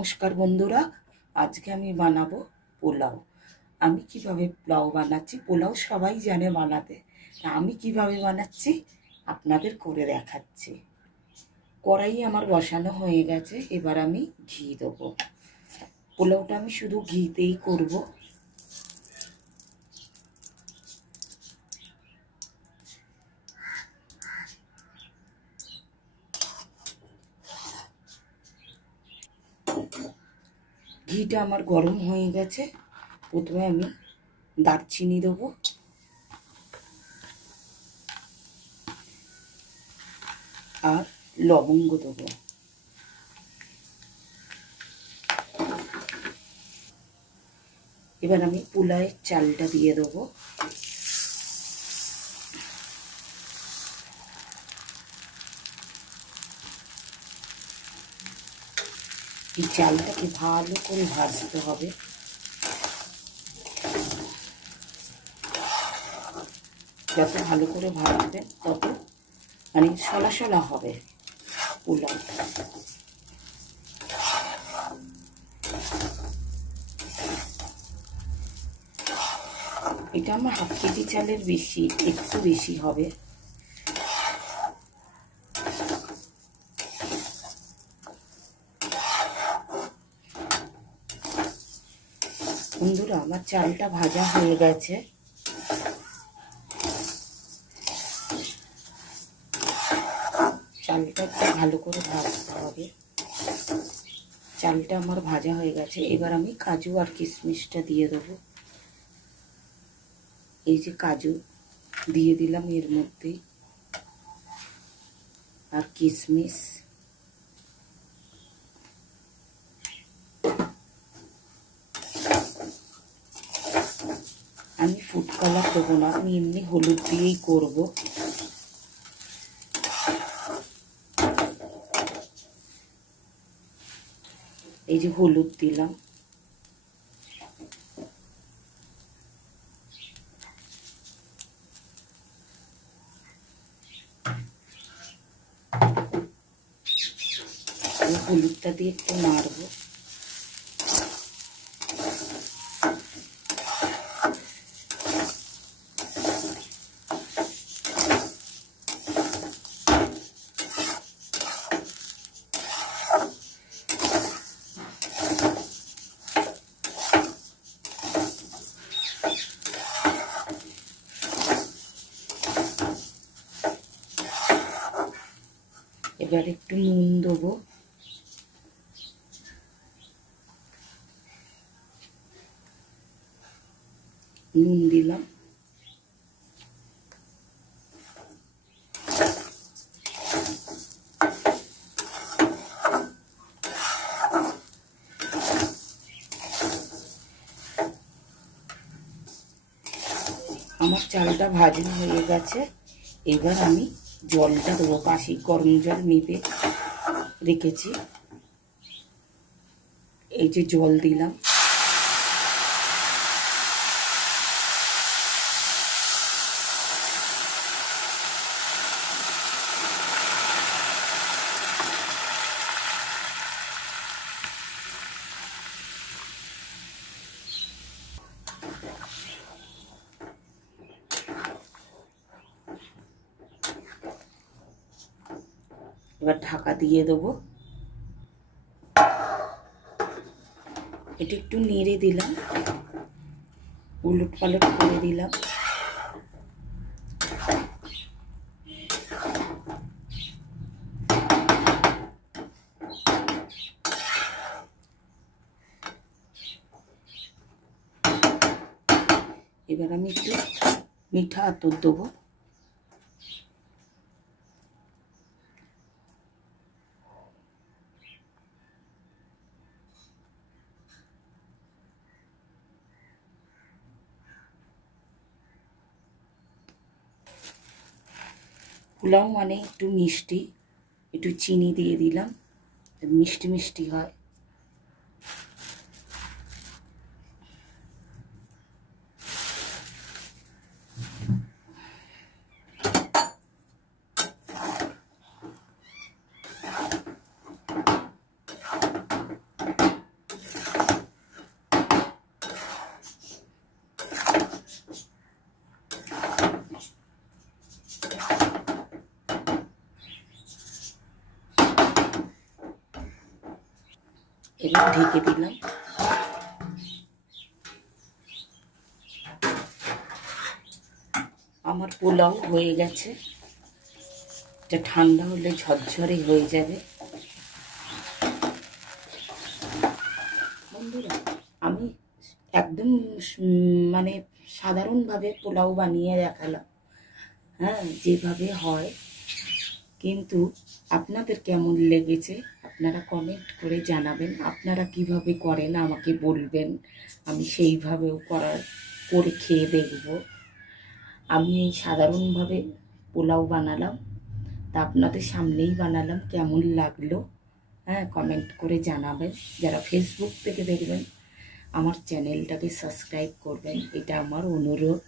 নমস্কার বন্ধুরা, আজকে আমি বানাবো পোলাও। আমি কিভাবে পোলাও বানাচ্ছি, পোলাও সবাই জানে বানাতে, আমি কিভাবে বানাচ্ছি আপনাদের করে দেখাচ্ছি। কড়াই আমার বসানো হয়ে গেছে, এবার আমি ঘি দেবো। পোলাওটা আমি শুধু ঘিতেই করব। ঘিটা আমার গরম হয়ে গেছে, প্রথমে আমি দারচিনি দেবো, আর লবঙ্গ দেবো। এবার আমি পোলাওয়ের চালটা দিয়ে দেবো। এই চালটাকে ভালো করে ভাজতে হবে। যত ভালো করে ভাজবেন তত মানে সলা সলা হবে পোলাও। এটা আমার হাফ কেজি চালের বেশি, একটু বেশি হবে। বন্ধুরা, আমার চালটা ভাজা হয়ে গেছে। চালটা একটু ভালো করে ভাজতে হবে। চালটা আমার ভাজা হয়ে গেছে, এবার আমি কাজু আর কিশমিশটা দিয়ে দেবো। এই যে কাজু দিয়ে দিলাম এর মধ্যেই, আর কিশমিশ। আমি ফুড কালার দেবো না, আমি এমনি হলুদ দিয়েই করব। এই যে হলুদ দিলাম। হলুদটা দিয়ে একটু নাড়বো। এবার একটু নুন দেবো। নুন দিলাম। আমার চালটা ভাজা হয়ে গেছে, এবার আমি জলটা দেবো। বাসি গরম জল মেপে রেখেছি, এই যে জল দিলাম। এবার ঢাকা দিয়ে দেবো। এটা একটু নেড়ে দিলাম, উলট পালট করে দিলাম। এবার আমি একটু মিঠা আতর দেবো। পোলাও মানে একটু মিষ্টি, একটু চিনি দিয়ে দিলাম, মিষ্টি মিষ্টি হয়। এবার ঢেকে দিলাম। আমার পোলাও হয়ে গেছে, এটা ঠান্ডা হলে ঝরঝরে হয়ে যাবে। বন্ধুরা, আমি একদম মানে সাধারণভাবে পোলাও বানিয়ে দেখালাম, হ্যাঁ, যেভাবে হয়। কিন্তু আপনাদের কেমন লেগেছে আপনারা কমেন্ট করে জানাবেন। আপনারা কিভাবে করেন আমাকে বলবেন, আমি সেইভাবেও করে খেয়ে দেখব। আমি এই সাধারণভাবে পোলাও বানালাম, তা আপনাদের সামনেই বানালাম, কেমন লাগলো হ্যাঁ কমেন্ট করে জানাবেন। যারা ফেসবুক থেকে দেখবেন আমার চ্যানেলটাকে সাবস্ক্রাইব করবেন, এটা আমার অনুরোধ।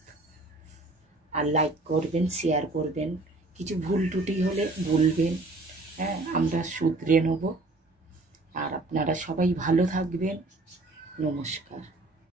আর লাইক করবেন, শেয়ার করবেন, কিছু ভুল ত্রুটি হলে বলবেন, হ্যাঁ আমরা শুধরে নেব। আর আপনারা সবাই ভালো থাকবেন। নমস্কার।